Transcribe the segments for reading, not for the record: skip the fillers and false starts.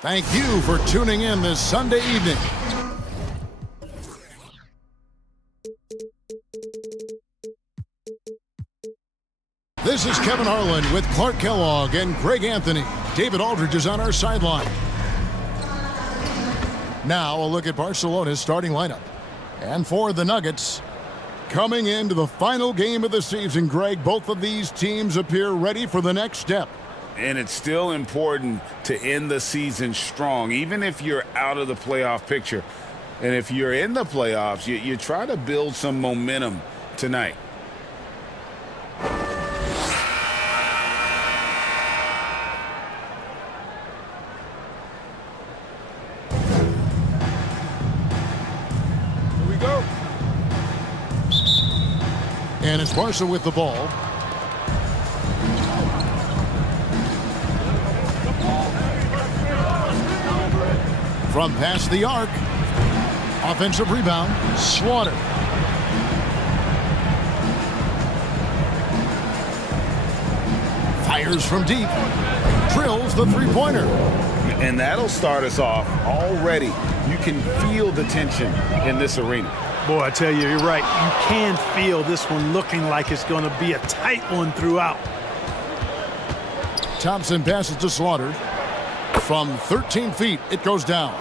Thank you for tuning in this Sunday evening. This is Kevin Harlan with Clark Kellogg and Greg Anthony. David Aldridge is on our sideline. Now a look at Barcelona's starting lineup. And for the Nuggets, coming into the final game of the season, Greg, both of these teams appear ready for the next step. And it's still important to end the season strong, even if you're out of the playoff picture. And if you're in the playoffs, you try to build some momentum tonight. Here we go. And it's Barca with the ball. From past the arc. Offensive rebound. Slaughter. Fires from deep. Drills the three-pointer. And that'll start us off already. You can feel the tension in this arena. Boy, I tell you, you're right. You can feel this one looking like it's going to be a tight one throughout. Thompson passes to Slaughter. From 13 feet, it goes down.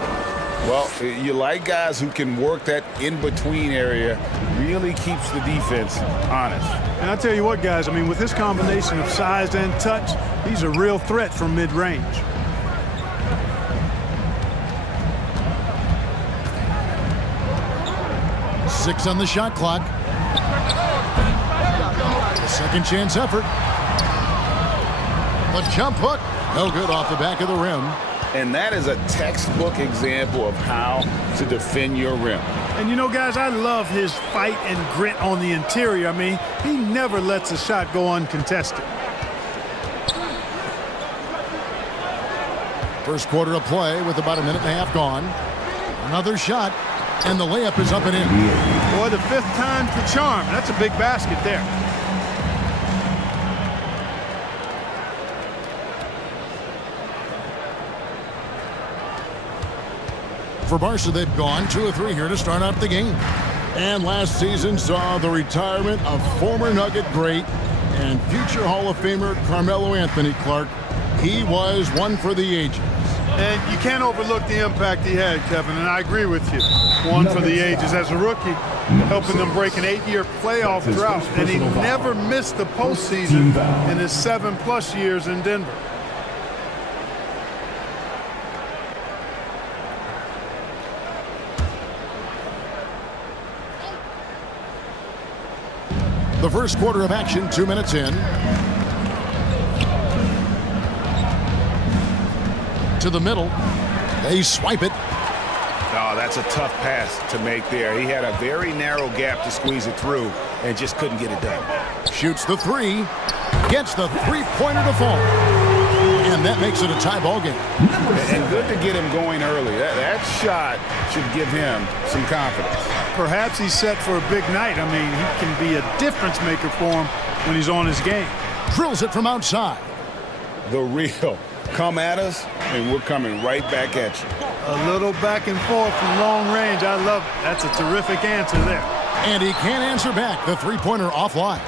Well, you like guys who can work that in-between area, really keeps the defense honest. And I tell you what, guys, I mean, with his combination of size and touch, he's a real threat from mid-range. Six on the shot clock. Second chance effort. The jump hook. No good off the back of the rim. And that is a textbook example of how to defend your rim. And you know, guys, I love his fight and grit on the interior. I mean, he never lets a shot go uncontested. First quarter of play with about a minute and a half gone. Another shot, and the layup is up and in. Boy, the fifth time's the charm. That's a big basket there. For Barca, they've gone 2 of 3 here to start out the game. And last season saw the retirement of former Nugget great and future Hall of Famer Carmelo Anthony. Clark. He was one for the ages. And you can't overlook the impact he had, Kevin, and I agree with you. One for the ages as a rookie, helping them break an 8-year playoff drought, and he never missed the postseason in his 7+ years in Denver. The first quarter of action, 2 minutes in. To the middle. They swipe it. Oh, that's a tough pass to make there. He had a very narrow gap to squeeze it through and just couldn't get it done. Shoots the three. Gets the three-pointer to fall. And that makes it a tie ball game. And good to get him going early. That shot should give him some confidence. Perhaps he's set for a big night. I mean, he can be a difference maker for him when he's on his game. Drills it from outside. The real. Come at us, and we're coming right back at you. A little back and forth from long range. I love it. That's a terrific answer there. And he can't answer back. The three-pointer offline.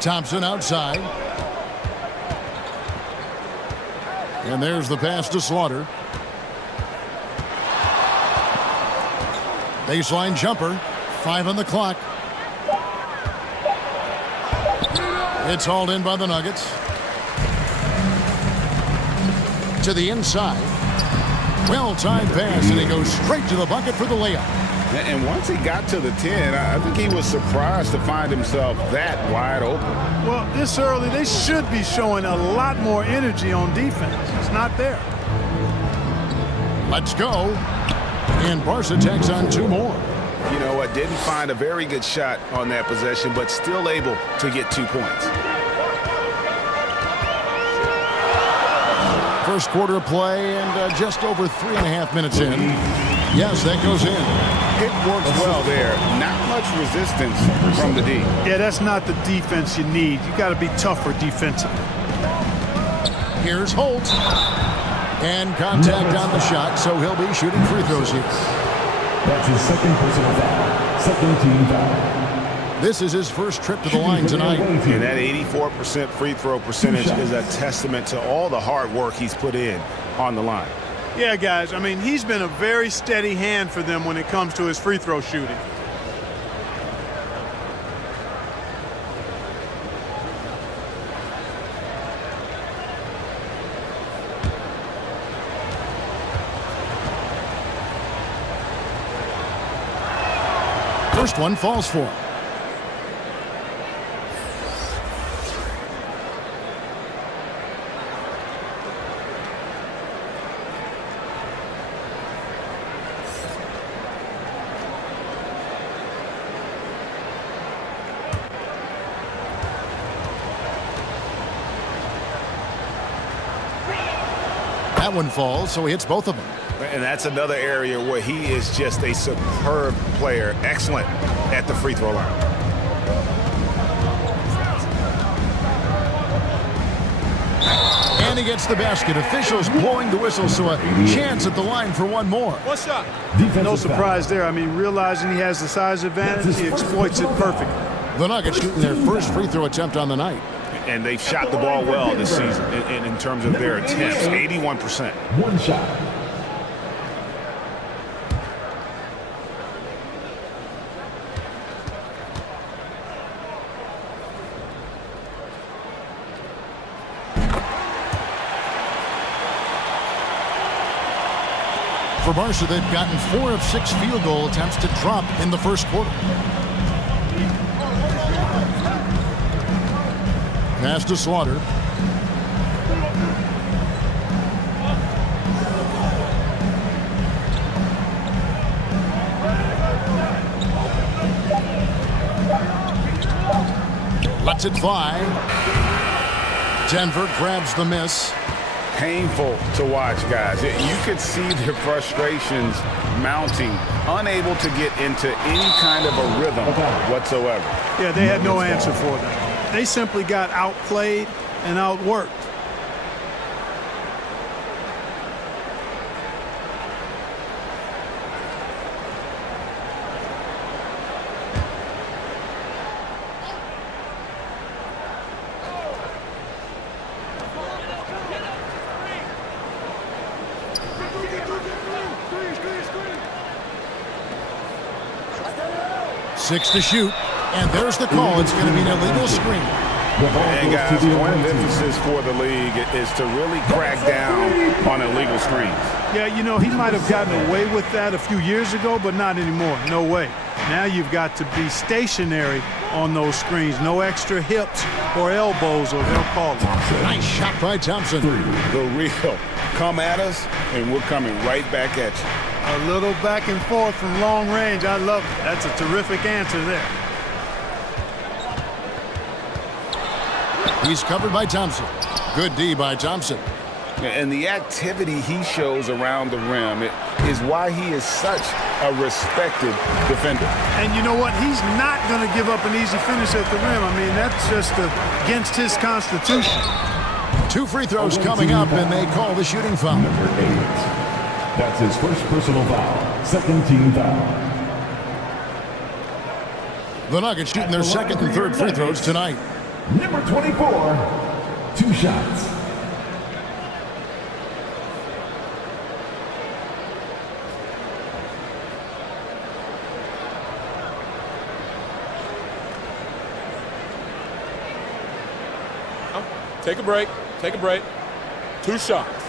Thompson outside. And there's the pass to Slaughter. Baseline jumper. 5 on the clock. It's hauled in by the Nuggets. To the inside. Well-timed pass, and he goes straight to the bucket for the layup. And once he got to the 10, I think he was surprised to find himself that wide open. Well, this early, they should be showing a lot more energy on defense. It's not there. Let's go. And Barca takes on 2 more. You know what? Didn't find a very good shot on that possession, but still able to get 2 points. First quarter of play and just over 3.5 minutes in. Yes, that goes in. It works well there. Not much resistance from the D. Yeah, that's not the defense you need. You got to be tougher defensively. Here's Holt. And contact on the shot, so he'll be shooting free throws here. That's his second personal foul. Second team foul. This is his first trip to the line tonight. And that 84% free throw percentage is a testament to all the hard work he's put in on the line. Yeah, guys, I mean, he's been a very steady hand for them when it comes to his free throw shooting. First one falls for him. That one falls, so he hits both of them. And that's another area where he is just a superb player, excellent at the free throw line. And he gets the basket. Officials blowing the whistle, so a chance at the line for one more. What's up? Defensive No foul. surprise there. I mean, realizing he has the size advantage, he exploits it perfectly. The Nuggets shooting their first free throw attempt on the night. And they've shot the ball well this season in terms of their attempts, 81%. One shot. For Barca, they've gotten 4 of 6 field goal attempts to drop in the first quarter. Pass to Slaughter. Lets it fly. Denver grabs the miss. Painful to watch, guys. You could see their frustrations mounting, unable to get into any kind of a rhythm whatsoever. Yeah, they had no answer for them. They simply got outplayed and outworked. Six to shoot, and there's the call. It's going to be an illegal screen. And guys, one of the emphasis for the league is to really crack down on illegal screens. Yeah, you know, he might have gotten away with that a few years ago, but not anymore. No way. Now you've got to be stationary on those screens. No extra hips or elbows, or they'll call it. Nice shot by Thompson. The real come at us, and we're coming right back at you. A little back and forth from long range. I love it. That's a terrific answer there. He's covered by Thompson. Good D by Thompson. And the activity he shows around the rim is why he is such a respected defender. And you know what? He's not going to give up an easy finish at the rim. I mean, that's just against his constitution. 2 free throws coming up, and they call the shooting foul. Number 8. That's his first personal foul. Second team foul. The Nuggets shooting their second and third free throws tonight. Number 24. 2 shots. Take a break. Take a break. 2 shots.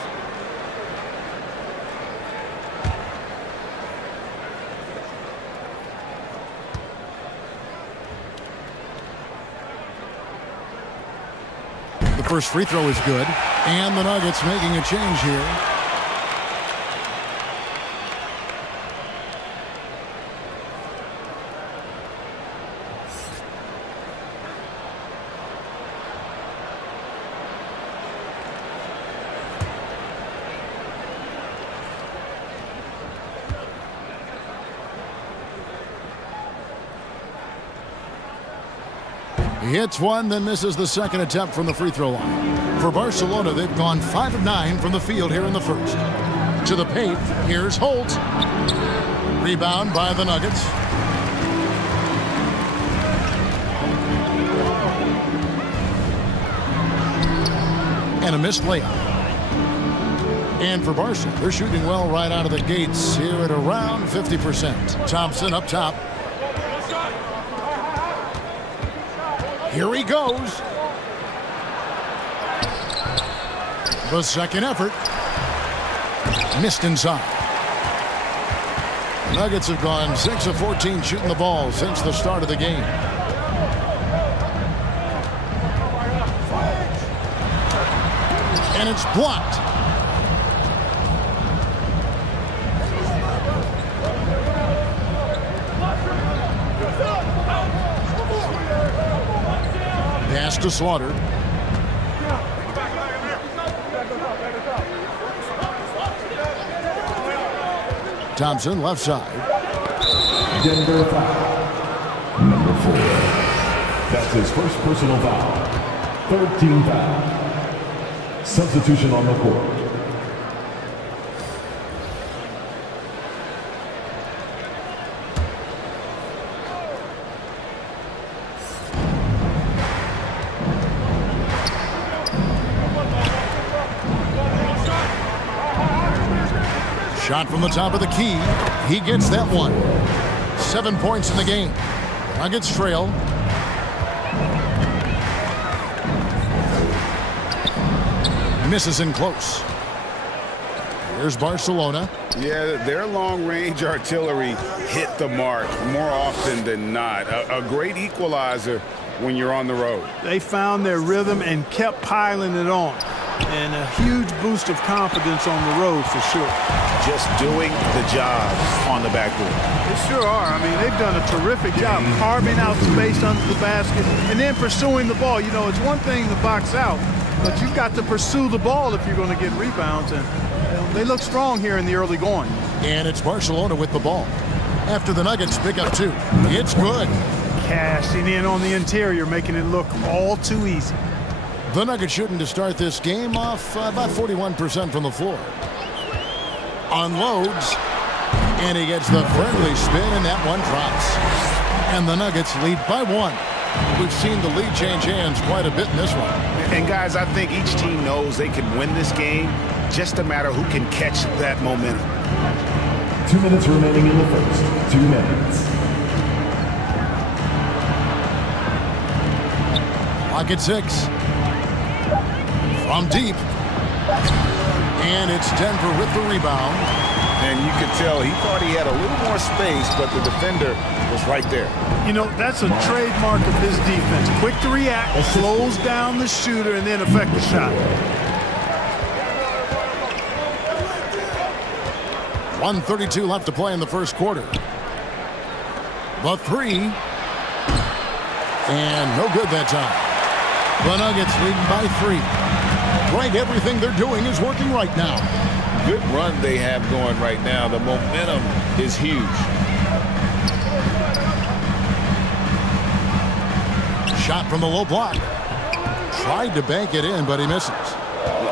The first free throw is good, and the Nuggets making a change here. He hits one, then misses the second attempt from the free throw line. For Barcelona, they've gone 5 of 9 from the field here in the first. To the paint, here's Holt. Rebound by the Nuggets. And a missed layup. And for Barca, they're shooting well right out of the gates here at around 50%. Thompson up top. Here he goes. The second effort. Missed inside. Nuggets have gone 6 of 14 shooting the ball since the start of the game. And it's blocked. Pass to Slaughter. Thompson left side. Denver foul. Number 4. That's his first personal foul. Third team foul. Substitution on the court. Shot from the top of the key. He gets that one. 7 points in the game. Nuggets trail. Misses in close. Here's Barcelona. Yeah, their long-range artillery hit the mark more often than not. A great equalizer when you're on the road. They found their rhythm and kept piling it on. And a huge boost of confidence on the road for sure. Just doing the job on the backboard. They sure are. I mean, they've done a terrific job carving out space under the basket and then pursuing the ball. You know, it's one thing to box out, but you've got to pursue the ball if you're going to get rebounds. And they look strong here in the early going. And it's Barcelona with the ball. After the Nuggets pick up 2. It's good. Cashing in on the interior, making it look all too easy. The Nuggets shooting to start this game off about 41% from the floor. Unloads. And he gets the friendly spin, and that one drops. And the Nuggets lead by 1. We've seen the lead change hands quite a bit in this one. And guys, I think each team knows they can win this game. Just a matter who can catch that momentum. 2 minutes remaining in the first. 2 minutes. Clock at 6. From deep. And it's Denver with the rebound. And you could tell he thought he had a little more space, but the defender was right there. You know, that's a trademark of his defense. Quick to react, slows down the shooter, and then affect the shot. 1:32 left to play in the first quarter. The 3. And no good that time. The Nuggets leading by 3. Greg, everything they're doing is working right now. Good run they have going right now. The momentum is huge. Shot from the low block. Tried to bank it in, but he misses.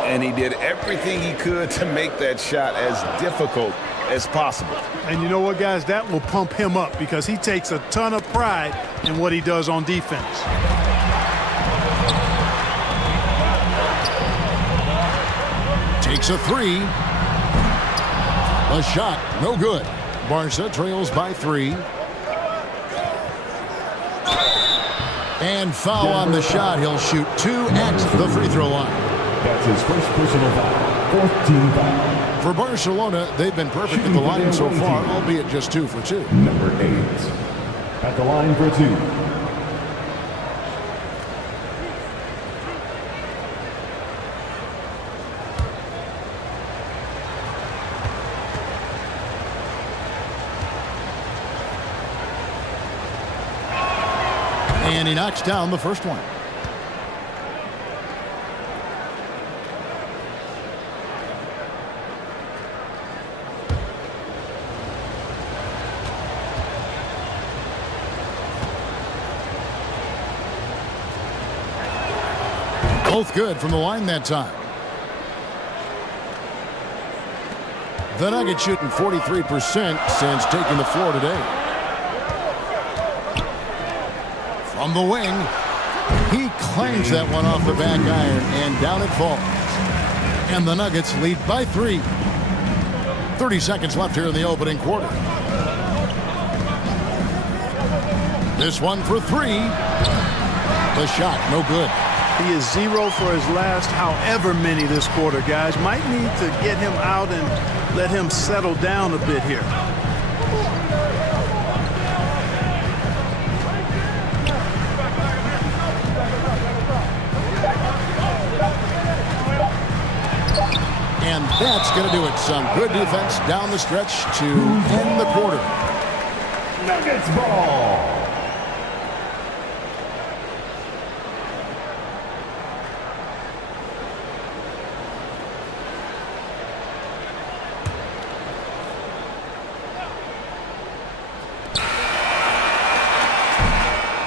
And he did everything he could to make that shot as difficult as possible. And you know what, guys? That will pump him up because he takes a ton of pride in what he does on defense. Takes a 3. A shot, no good. Barca trails by 3. And foul on the shot. He'll shoot 2 at the free throw line. That's his first personal foul. 4th team foul. For Barcelona, they've been perfect at the line so far, albeit just 2 for 2. Number 8. At the line for 2. And he knocks down the first one. Both good from the line that time. The Nuggets shooting 43% since taking the floor today. From the wing, he clangs that one off the back iron, and down it falls. And the Nuggets lead by 3. 30 seconds left here in the opening quarter. This one for 3. The shot, no good. He is 0 for his last however many this quarter, guys. Might need to get him out and let him settle down a bit here. And that's going to do it. Some good defense down the stretch to end the quarter. Nuggets ball.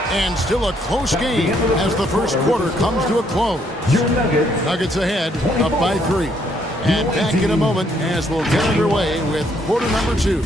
And still a close game as the first quarter comes to a close. Your Nuggets. Nuggets ahead, up by 3. And back in a moment as we'll get underway with quarter number 2.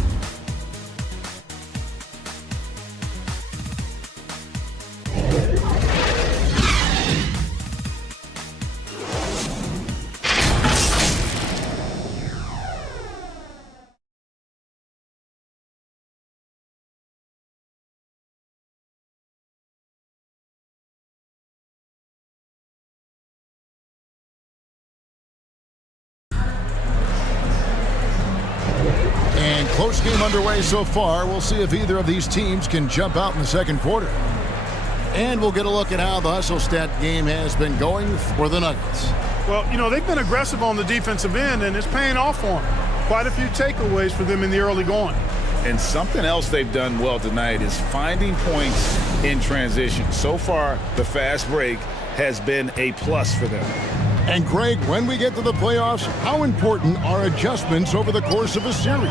And close game underway so far. We'll see if either of these teams can jump out in the second quarter. And we'll get a look at how the hustle stat game has been going for the Nuggets. Well, you know, they've been aggressive on the defensive end, and it's paying off for them. Quite a few takeaways for them in the early going. And something else they've done well tonight is finding points in transition. So far, the fast break has been a plus for them. And Greg, when we get to the playoffs, how important are adjustments over the course of a series?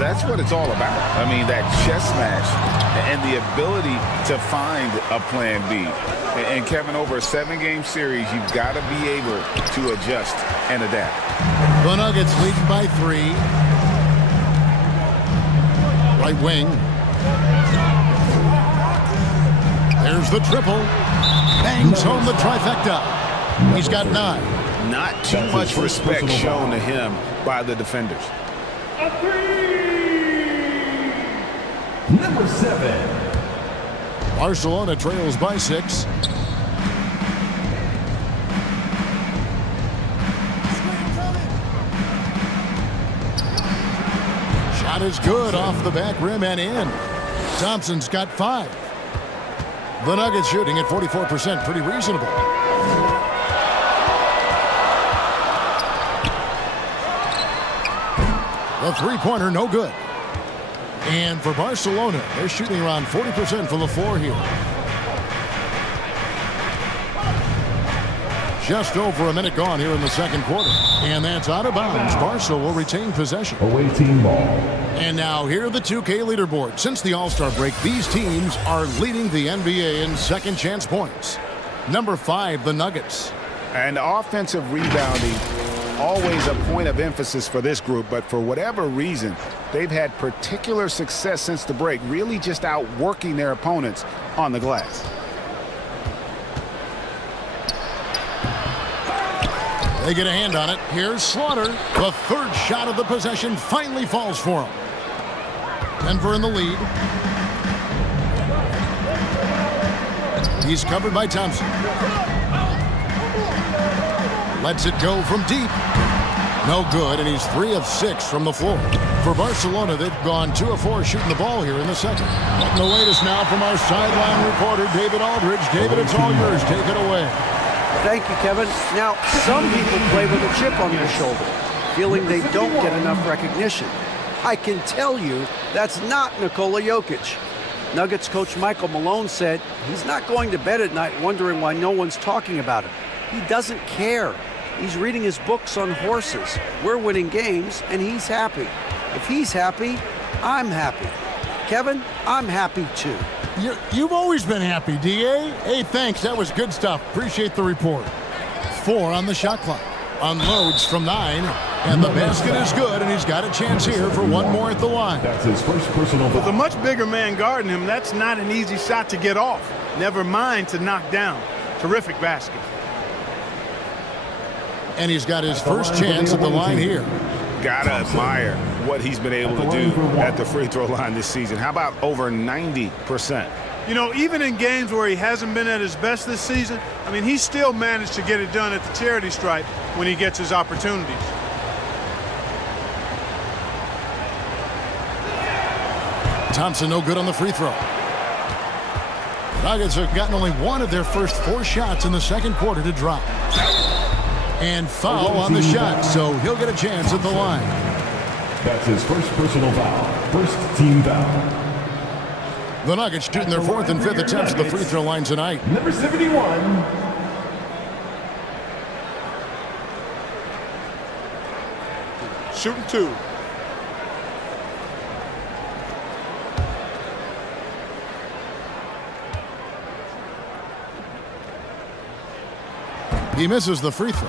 That's what it's all about. I mean, that chess match and the ability to find a plan B. And Kevin, over a 7-game series, you've got to be able to adjust and adapt. The Nuggets leading by 3. Right wing. There's the triple. Bangs home the trifecta. He's got 9. Not too much respect shown to him by the defenders. Number 7. Barcelona trails by 6. Shot is good off the back rim and in. Thompson's got 5. The Nuggets shooting at 44%, pretty reasonable. The three-pointer, no good. And for Barcelona, they're shooting around 40% from the floor here. Just over a minute gone here in the second quarter. And that's out of bounds. Barca will retain possession. Away team ball. And now here are the 2K leaderboard. Since the All-Star break, these teams are leading the NBA in second chance points. Number 5, the Nuggets. And offensive rebounding, always a point of emphasis for this group, but for whatever reason, they've had particular success since the break, really just outworking their opponents on the glass. They get a hand on it. Here's Slaughter. The third shot of the possession finally falls for him. Denver in the lead. He's covered by Thompson. Lets it go from deep. No good, and he's 3 of 6 from the floor. For Barcelona, they've gone 2 of 4 shooting the ball here in the second. Getting the latest now from our sideline reporter, David Aldridge. David, it's all yours. Take it away. Thank you, Kevin. Now, some people play with a chip on their shoulder, feeling they don't get enough recognition. I can tell you that's not Nikola Jokic. Nuggets coach Michael Malone said he's not going to bed at night wondering why no one's talking about him. He doesn't care. He's reading his books on horses. We're winning games, and he's happy. If he's happy, I'm happy. Kevin, I'm happy too. You've always been happy, D.A. Hey, thanks. That was good stuff. Appreciate the report. 4 on the shot clock. Unloads from 9, and the basket is good, and he's got a chance here for one more at the line. That's his first personal foul. With a much bigger man guarding him, that's not an easy shot to get off. Never mind to knock down. Terrific basket. And he's got his first chance at the line here. Gotta admire what he's been able to do at the free throw line this season. How about over 90%? You know, even in games where he hasn't been at his best this season, I mean, he still managed to get it done at the charity stripe when he gets his opportunities. Thompson no good on the free throw. Nuggets have gotten only one of their first 4 shots in the second quarter to drop. And foul on the shot, so he'll get a chance at the line. That's his first personal foul. First team foul. The Nuggets shooting their 4th and 5th attempts at the free throw line tonight. Number 71. Shooting 2. He misses the free throw.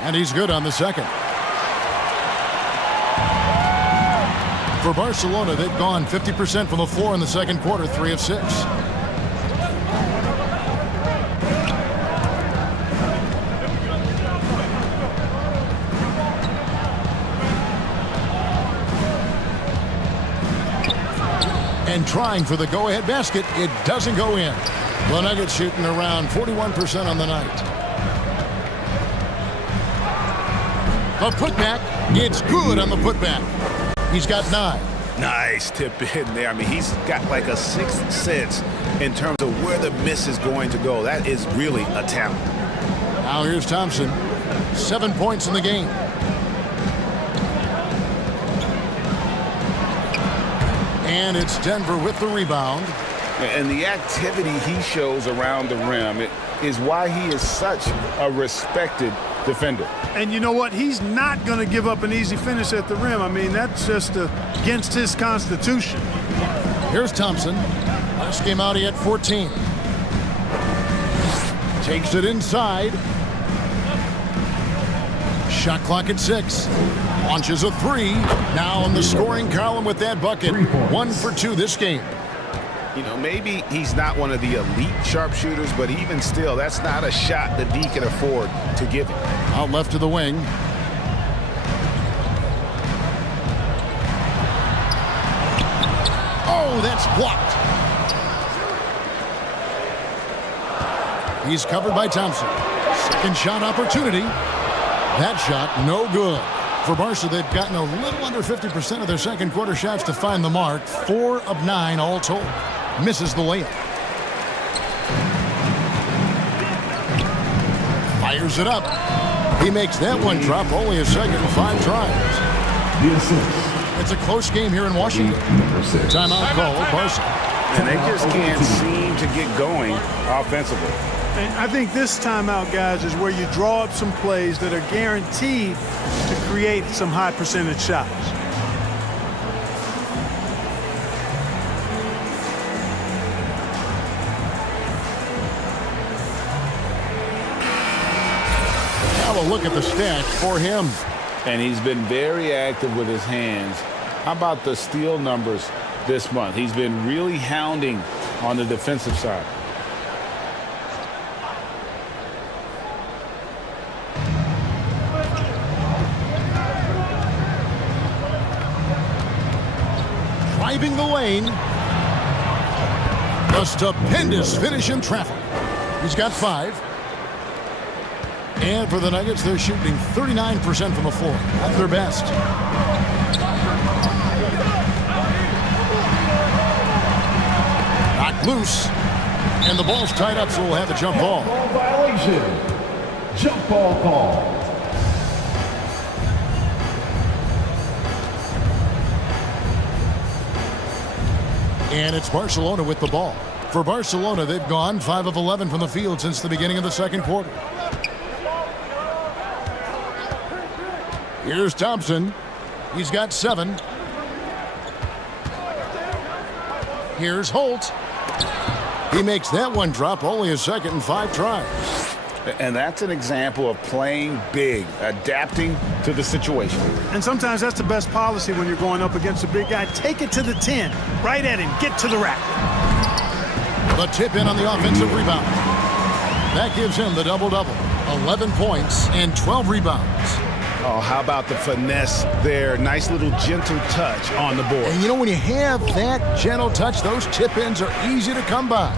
And he's good on the second. For Barcelona, they've gone 50% from the floor in the second quarter, 3 of 6. And trying for the go-ahead basket, it doesn't go in. The Nuggets shooting around 41% on the night. The putback, it's good on the putback. He's got 9. Nice tip in there. I mean, he's got like a 6th sense in terms of where the miss is going to go. That is really a talent. Now here's Thompson. 7 points in the game. And it's Denver with the rebound. And the activity he shows around the rim is why he is such a respected defender. And you know what? He's not going to give up an easy finish at the rim. I mean, that's just against his constitution. Here's Thompson. Last game out, he had 14. Takes it inside. Shot clock at 6. Launches a 3. Now in the scoring column with that bucket. 1 for 2 this game. You know, maybe he's not one of the elite sharpshooters, but even still, that's not a shot that D can afford to give him. Out left to the wing. Oh, that's blocked. He's covered by Thompson. Second shot opportunity. That shot, no good. For Barca, they've gotten a little under 50% of their second quarter shots to find the mark. 4 of 9 all told. Misses the layup. Fires it up. He makes that one drop. Only a second, 5 tries. The assist. It's a close game here in Washington. Number 6. Timeout called, Barca. And they just can't seem to get going offensively. And I think this timeout, guys, is where you draw up some plays that are guaranteed to create some high percentage shots. Now a look at the stats for him. And he's been very active with his hands. How about the steal numbers this month? He's been really hounding on the defensive side. Driving the lane. A stupendous finish in traffic. He's got 5. And for the Nuggets, they're shooting 39% from the floor. At their best. Knocked loose. And the ball's tied up, so we'll have a jump ball. Ball violation. Jump ball call. And it's Barcelona with the ball. For Barcelona, they've gone 5 of 11 from the field since the beginning of the second quarter. Here's Thompson. He's got 7. Here's Holt. He makes that one drop, only a second and 5 tries. And that's an example of playing big, adapting to the situation. And sometimes that's the best policy when you're going up against a big guy. Take it to the 10, right at him, get to the rack. The tip in on the offensive rebound. That gives him the double-double. 11 points and 12 rebounds. Oh, how about the finesse there? Nice little gentle touch on the board. And you know, when you have that gentle touch, those tip-ins are easy to come by.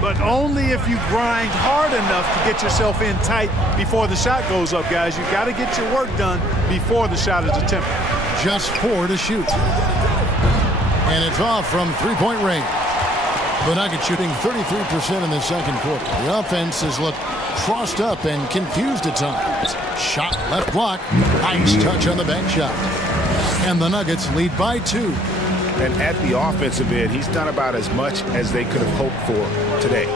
But only if you grind hard enough to get yourself in tight before the shot goes up, guys. You've got to get your work done before the shot is attempted. Just 4 to shoot. And it's off from three-point range. The Nuggets shooting 33% in the second quarter. The offense has looked crossed up and confused at times. Shot left block. Nice touch on the bank shot. And the Nuggets lead by 2. And at the offensive end, he's done about as much as they could have hoped for today.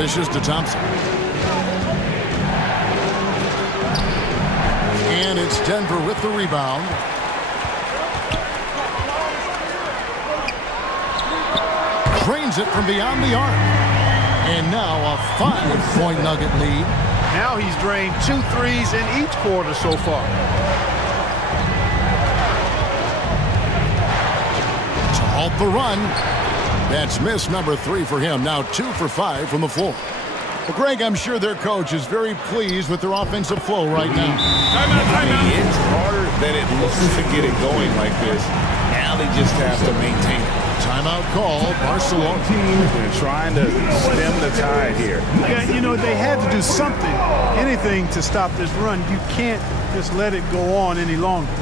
This is to Thompson. And it's Denver with the rebound. Drains it from beyond the arc. And now a 5-point Nugget lead. Now he's drained 2 threes in each quarter so far. To halt the run. That's miss number 3 for him. Now 2 for 5 from the floor. Well, Greg, I'm sure their coach is very pleased with their offensive flow right now. Timeout. It's harder than it looks to get it going like this. Now they just have to maintain it. Timeout call, Barcelona. They're trying to stem the tide here. Yeah, you know, they had to do something, anything to stop this run. You can't just let it go on any longer.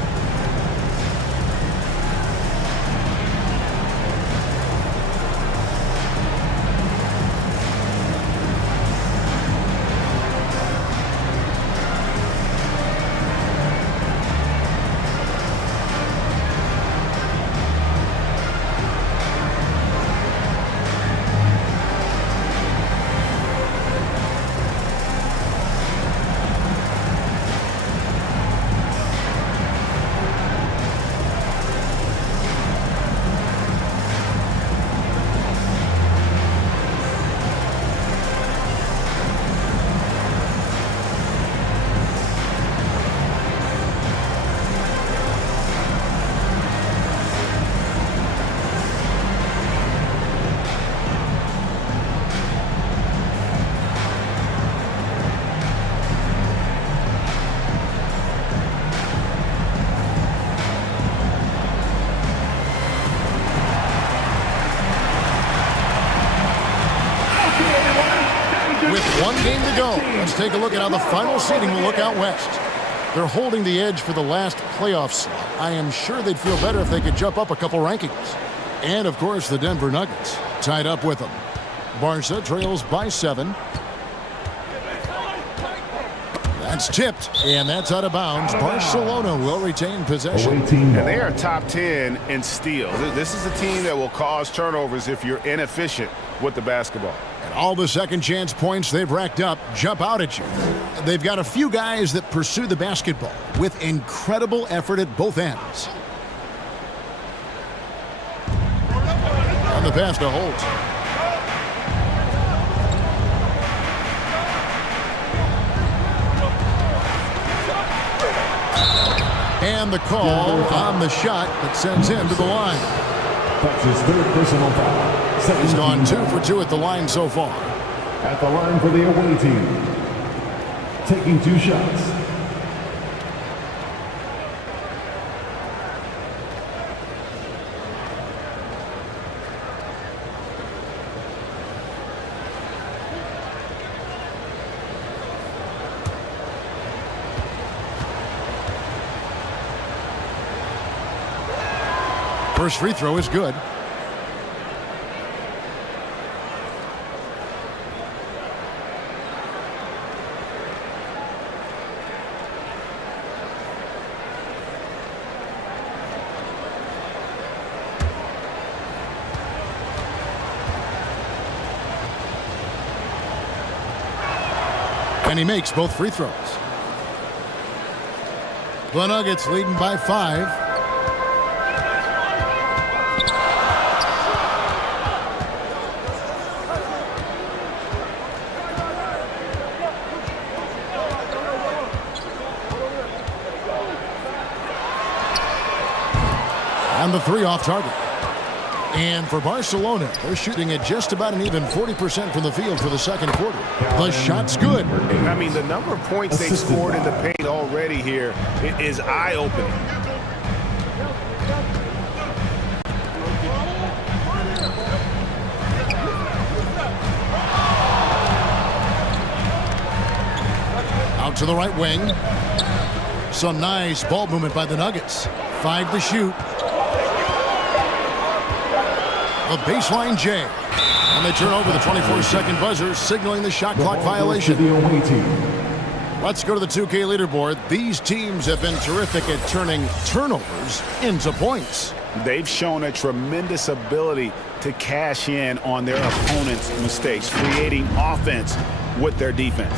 With 1 game to go, let's take a look at how the final seeding will look out west. They're holding the edge for the last playoff slot. I am sure they'd feel better if they could jump up a couple rankings. And, of course, the Denver Nuggets tied up with them. Barca trails by 7. That's tipped, and that's out of bounds. Barcelona will retain possession. And they are top 10 in steals. This is a team that will cause turnovers if you're inefficient with the basketball. And all the second chance points they've racked up jump out at you. They've got a few guys that pursue the basketball with incredible effort at both ends. On the pass to Holt. And the call on the shot that sends him to the line. That's his 3rd personal foul. He's gone 2 for 2 at the line so far. At the line for the away team. Taking 2 shots. First free throw is good. And he makes both free throws. The Nuggets leading by 5. And the 3 off target. And for Barcelona, they're shooting at just about an even 40% from the field for the second quarter. The shot's good. I mean, the number of points they've scored in the paint already here is eye-opening. Out to the right wing. Some nice ball movement by the Nuggets. 5 to shoot. The baseline J. And they turn over the 24-second buzzer, signaling the shot clock violation. Let's go to the 2K leaderboard. These teams have been terrific at turning turnovers into points. They've shown a tremendous ability to cash in on their opponent's mistakes, creating offense with their defense.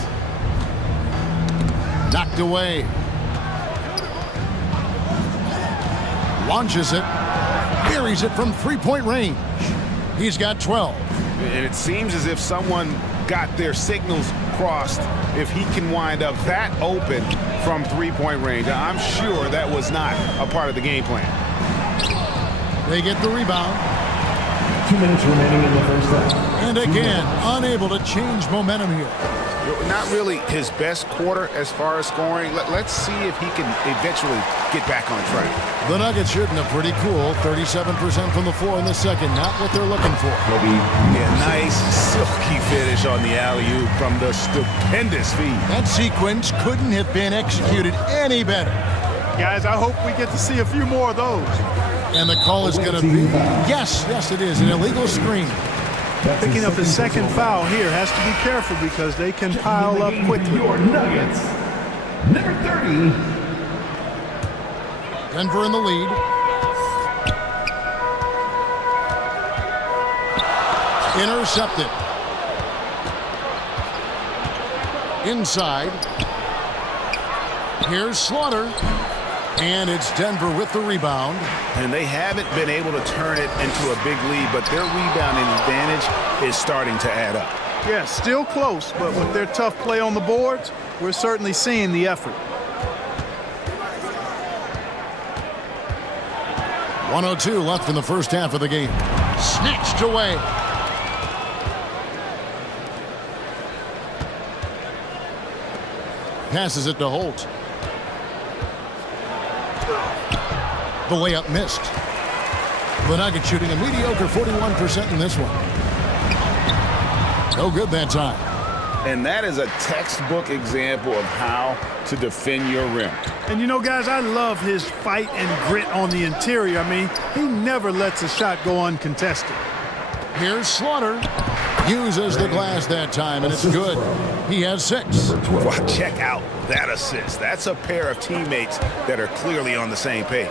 Knocked away. Launches it. Buries it from three-point range. He's got 12. And it seems as if someone got their signals crossed if he can wind up that open from three-point range. I'm sure that was not a part of the game plan. They get the rebound. 2 minutes remaining in the first half. And again, unable to change momentum here. Not really his best quarter as far as scoring. Let's see if he can eventually get back on track. The Nuggets shooting a pretty cool 37% from the floor in the second. Not what they're looking for. Yeah, nice silky finish on the alley-oop from the stupendous feed. That sequence couldn't have been executed any better. Guys, I hope we get to see a few more of those. And the call is going to be, yes, it is, an illegal screen. Picking up the second foul here, has to be careful because they can pile up quickly. Your Nuggets, number 30. Denver in the lead. Intercepted. Inside. Here's Slaughter. And it's Denver with the rebound. And they haven't been able to turn it into a big lead, but their rebounding advantage is starting to add up. Yeah, still close, but with their tough play on the boards, we're certainly seeing the effort. 1:02 left in the first half of the game. Snatched away. Passes it to Holt. The layup missed. The Nuggets shooting a mediocre 41% in this one. No good that time. And that is a textbook example of how to defend your rim. And you know, guys, I love his fight and grit on the interior. I mean, he never lets a shot go uncontested. Here's Slaughter. Uses the glass that time, and it's good. He has 6. Well, check out that assist. That's a pair of teammates that are clearly on the same page.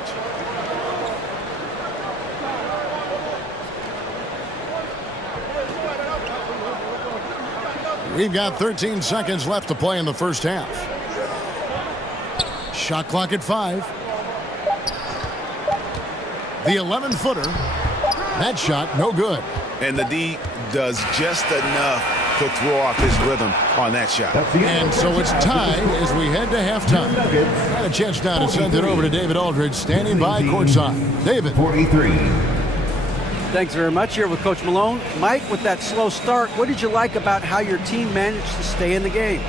We've got 13 seconds left to play in the first half. Shot clock at 5. The 11-footer. That shot, no good. And the D does just enough to throw off his rhythm on that shot. And so it's tied as we head to halftime. Got a chance now to send it over to David Aldridge, standing by courtside. David. 43. Thanks very much. Here with Coach Malone. Mike, with that slow start, what did you like about how your team managed to stay in the game?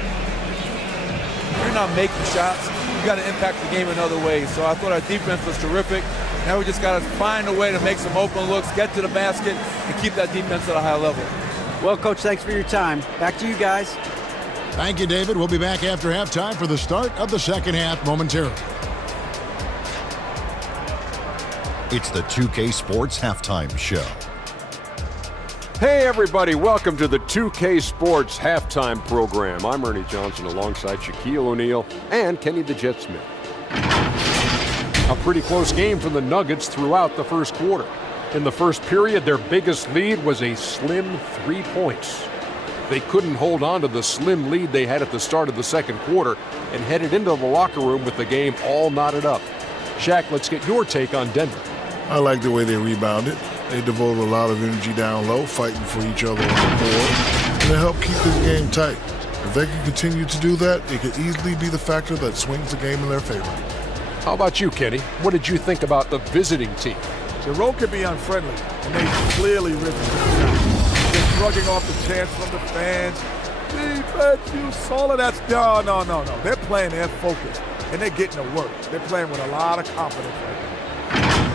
You're not making shots. You got to impact the game in other ways. So I thought our defense was terrific. Now we just got to find a way to make some open looks, get to the basket, and keep that defense at a high level. Well, Coach, thanks for your time. Back to you guys. Thank you, David. We'll be back after halftime for the start of the second half momentarily. It's the 2K Sports Halftime Show. Hey everybody, welcome to the 2K Sports Halftime Program. I'm Ernie Johnson alongside Shaquille O'Neal and Kenny the Jet Smith. A pretty close game for the Nuggets throughout the first quarter. In the first period, their biggest lead was a slim 3 points. They couldn't hold on to the slim lead they had at the start of the second quarter and headed into the locker room with the game all knotted up. Shaq, let's get your take on Denver. I like the way they rebounded. They devoted a lot of energy down low, fighting for each other on the board, and it helped keep this game tight. If they can continue to do that, it could easily be the factor that swings the game in their favor. How about you, Kenny? What did you think about the visiting team? The road can be unfriendly, and they clearly risen to the challenge. They're shrugging off the chants from the fans. Defense, you solid. That's no. They're playing their focus, and they're getting to work. They're playing with a lot of confidence right now.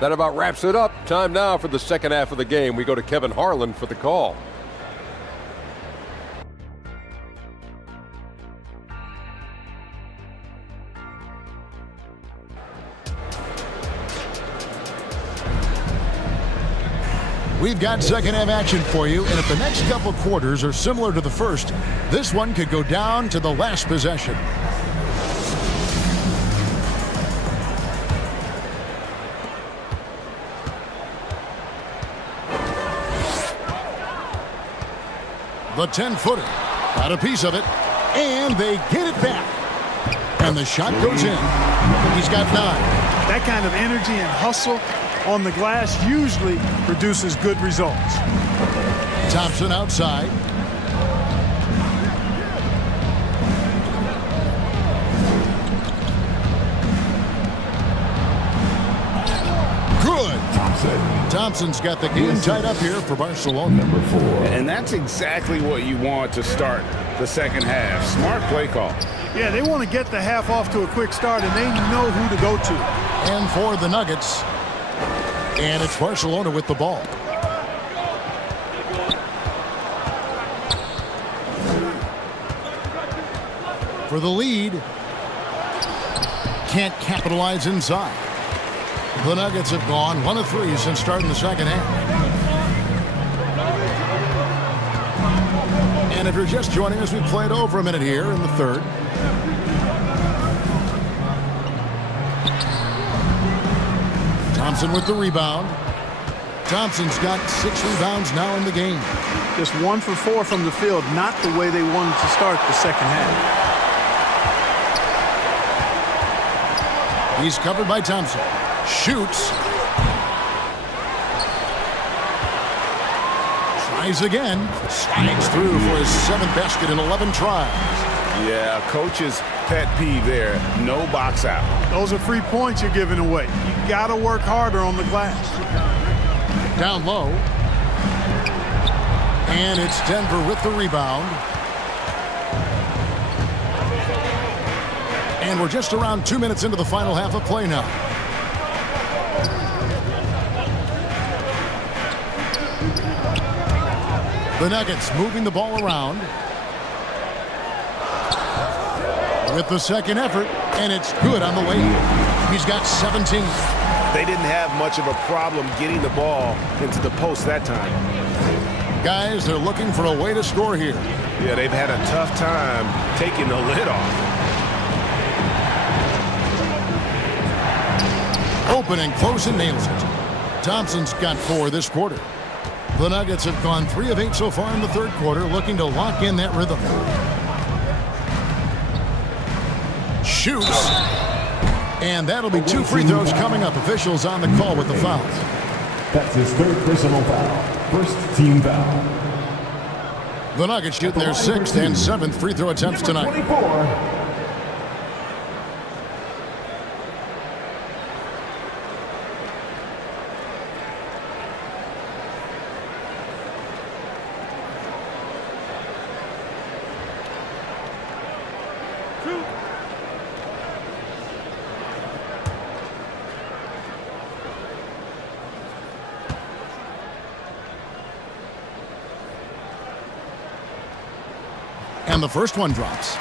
That about wraps it up. Time now for the second half of the game. We go to Kevin Harlan for the call. We've got second half action for you, and if the next couple quarters are similar to the first, this one could go down to the last possession. The 10-footer got a piece of it, and they get it back. And the shot goes in. He's got 9. That kind of energy and hustle on the glass usually produces good results. Thompson outside. Good. Thompson's got the game tied up here for Barcelona. Number 4. And that's exactly what you want to start the second half. Smart play call. Yeah, they want to get the half off to a quick start, and they know who to go to. And for the Nuggets, and it's Barcelona with the ball. For the lead, can't capitalize inside. The Nuggets have gone 1 of 3 since starting the second half. And if you're just joining us, we've played over a minute here in the third. Thompson with the rebound. Thompson's got 6 rebounds now in the game. Just 1 for 4 from the field, not the way they wanted to start the second half. He's covered by Thompson. Shoots. Tries again. Slides through for his 7th basket in 11 tries. Yeah, coach's pet peeve there. No box out. Those are free points you're giving away. You got to work harder on the glass. Down low. And it's Denver with the rebound. And we're just around 2 minutes into the final half of play now. The Nuggets moving the ball around. With the second effort, and it's good on the way. He's got 17. They didn't have much of a problem getting the ball into the post that time. Guys, they're looking for a way to score here. Yeah, they've had a tough time taking the lid off. Open and close and nails it. Thompson's got 4 this quarter. The Nuggets have gone 3 of 8 so far in the third quarter, looking to lock in that rhythm. Shoots. And that'll be 2 free throws coming up. Officials on the call with the fouls. That's his 3rd personal foul. First team foul. The Nuggets shooting their 6th and 7th free throw attempts tonight. 24. And the first one drops.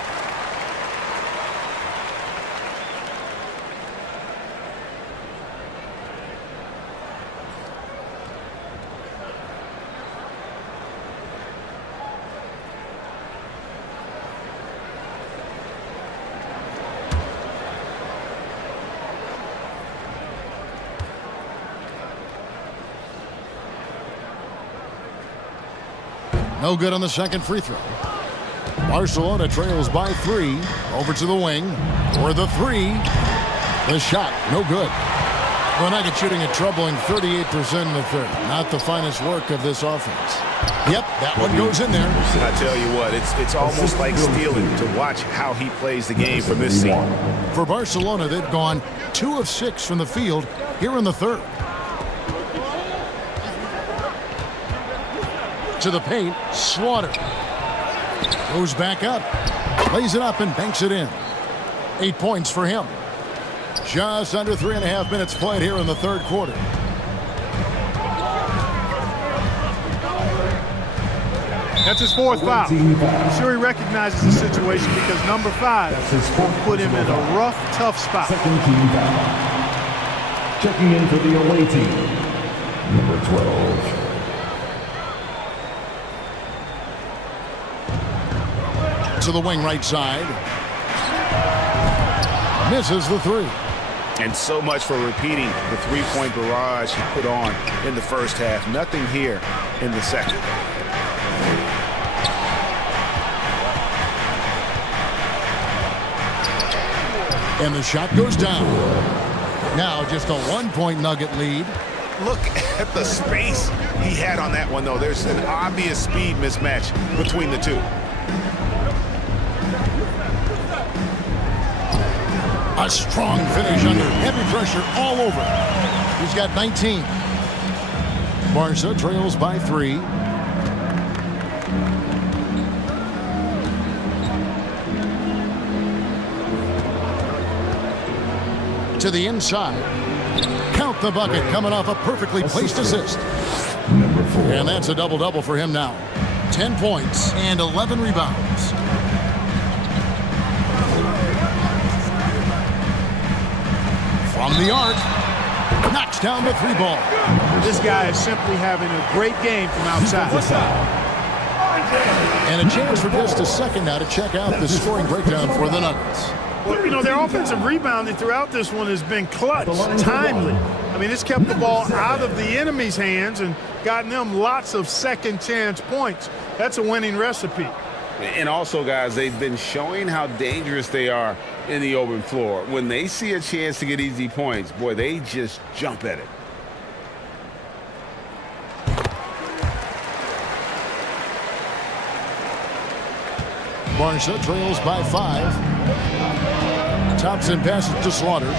No good on the second free throw. Barcelona trails by 3. Over to the wing. For the 3. The shot, no good. The Nuggets shooting a troubling 38% in the third. Not the finest work of this offense. Yep, that one goes in there. I tell you what, it's almost like stealing to watch how he plays the game from this scene. For Barcelona, they've gone 2 of 6 from the field here in the third. To the paint, Slaughter. Goes back up. Lays it up and banks it in. 8 points for him. Just under 3.5 minutes played here in the third quarter. That's his 4th foul. I'm sure he recognizes the situation because number 5 put him in a rough, tough spot. Second team foul. Checking in for the away team, number 12. To the wing right side. Misses the 3. And so much for repeating the three-point barrage he put on in the first half. Nothing here in the second. And the shot goes down. Now just a 1-point Nugget lead. Look at the space he had on that one, though. There's an obvious speed mismatch between the two. A strong finish under heavy pressure all over. He's got 19. Barca trails by 3. To the inside. Count the bucket coming off a perfectly placed assist. Number 4. And that's a double-double for him now. 10 points and 11 rebounds. From the arc, knocks down the 3 ball. This guy is simply having a great game from outside. And a chance for just a second now to check out the scoring breakdown for the Nuggets. Well, you know, their offensive rebounding throughout this one has been clutch, timely. I mean, it's kept the ball out of the enemy's hands and gotten them lots of second chance points. That's a winning recipe. And also, guys, they've been showing how dangerous they are in the open floor. When they see a chance to get easy points, boy, they just jump at it. Barca trails by 5. Thompson passes to Slaughter.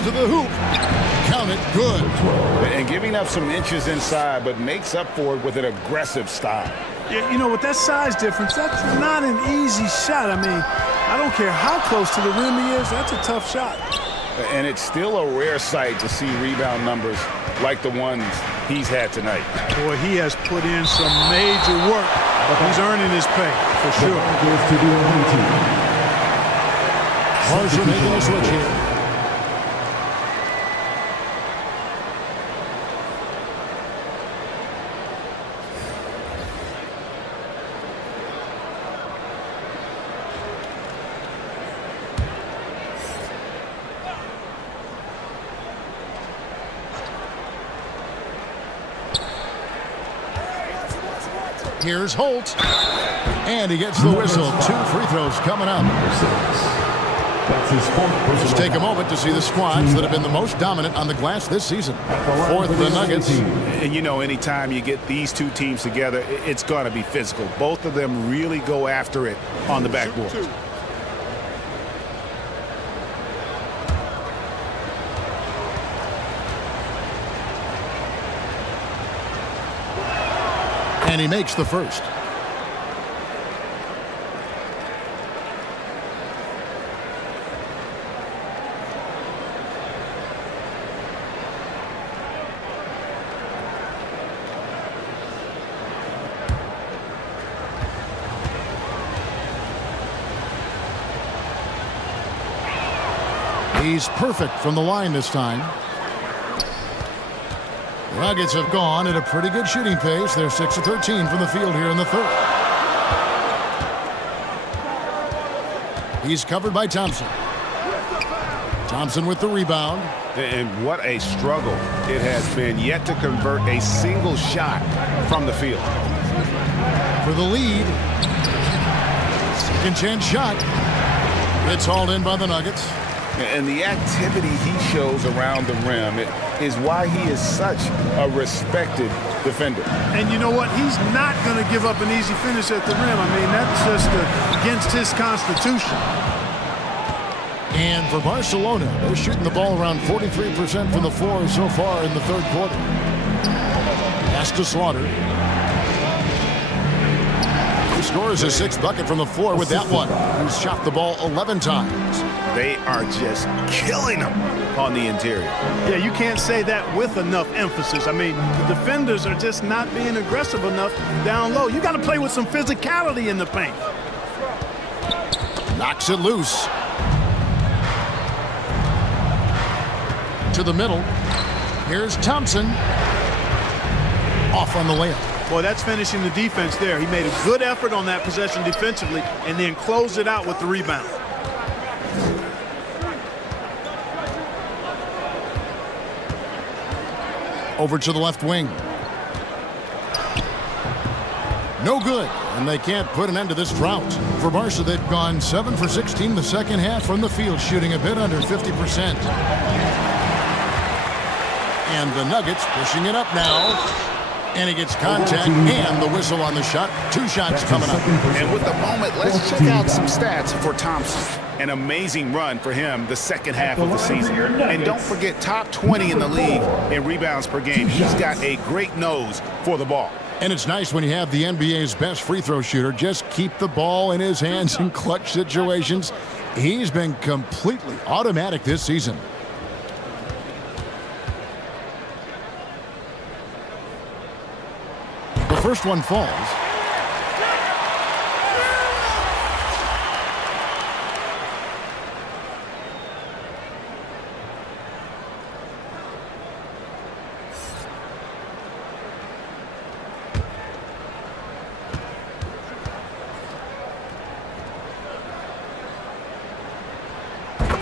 To the hoop. Count it, good. And giving up some inches inside, but makes up for it with an aggressive style. Yeah, you know, with that size difference, that's not an easy shot. I mean, I don't care how close to the rim he is, that's a tough shot. And it's still a rare sight to see rebound numbers like the ones he's had tonight. Boy, he has put in some major work. He's earning his pay, for sure. Marshall making a switch here. Here's Holt. And he gets the whistle. 2 free throws coming up. Let's take a moment to see the squads that have been the most dominant on the glass this season. For the Nuggets. And you know, anytime you get these two teams together, it's going to be physical. Both of them really go after it on the backboard. And he makes the first. He's perfect from the line this time. The Nuggets have gone at a pretty good shooting pace. They're 6 of 13 from the field here in the third. He's covered by Thompson. Thompson with the rebound. And what a struggle it has been yet to convert a single shot from the field. For the lead. Second chance shot. It's hauled in by the Nuggets. And the activity he shows around the rim is why he is such a respected defender. And you know what? He's not going to give up an easy finish at the rim. I mean, that's just against his constitution. And for Barcelona, they're shooting the ball around 43% from the floor so far in the third quarter. Pass to Slaughter. He scores his sixth bucket from the floor with that one. He's shot the ball 11 times. They are just killing him on the interior. Yeah, you can't say that with enough emphasis. I mean, the defenders are just not being aggressive enough down low. You got to play with some physicality in the paint. Knocks it loose. To the middle. Here's Thompson. Off on the layup. Boy, that's finishing the defense there. He made a good effort on that possession defensively and then closed it out with the rebound. Over to the left wing. No good, and they can't put an end to this drought. For Barca, they've gone 7 for 16 the second half from the field, shooting a bit under 50%. And the Nuggets pushing it up now. And he gets contact and the whistle on the shot. 2 shots coming up. And with the moment, let's check out some stats for Thompson. An amazing run for him the second half of the season. And don't forget, top 20 in the league in rebounds per game. He's got a great nose for the ball. And it's nice when you have the NBA's best free throw shooter just keep the ball in his hands in clutch situations. He's been completely automatic this season. The first one falls.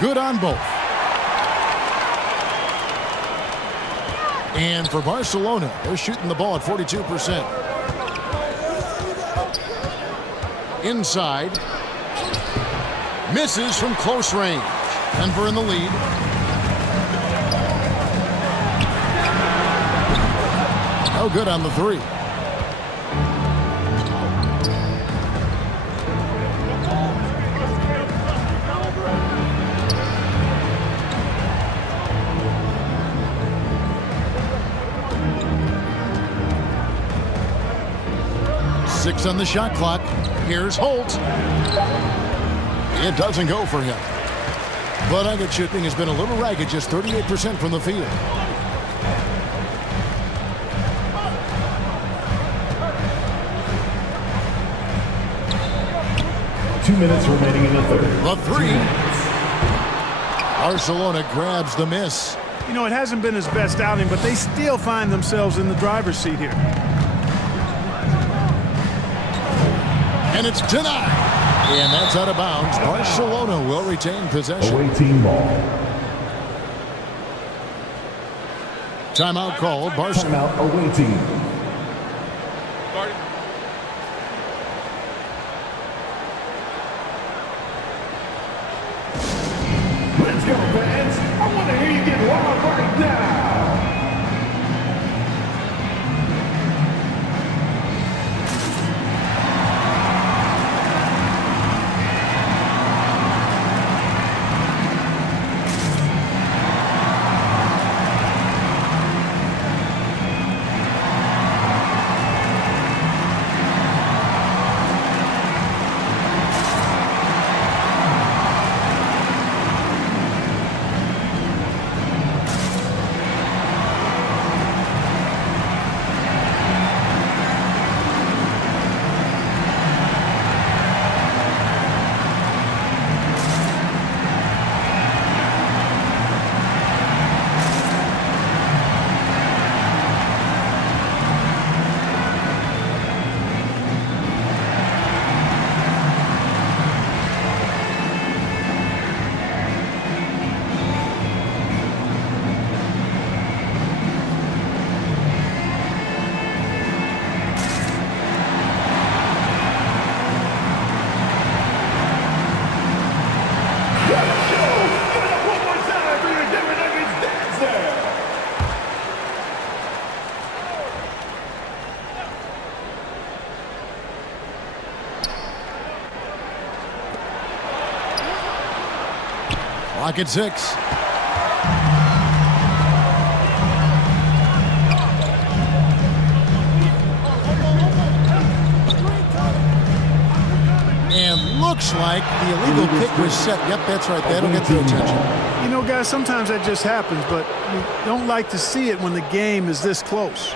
Good on both. And for Barcelona, they're shooting the ball at 42%. Inside. Misses from close range. Denver in the lead. No good on the three. Six on the shot clock. Here's Holt. It doesn't go for him. But Nugget shooting has been a little ragged, just 38% from the field. Two minutes remaining in the third. The three. Barcelona grabs the miss. You know, it hasn't been his best outing, but they still find themselves in the driver's seat here. And it's denied. And that's out of bounds. Barcelona will retain possession. Away team ball. Timeout called. Barcelona. Timeout away team. Let's go, fans. I want to hear you get wild right now. Clock at 6. And looks like the illegal kick was set. Yep, that's right. That'll get their attention. You know, guys, sometimes that just happens, but you don't like to see it when the game is this close.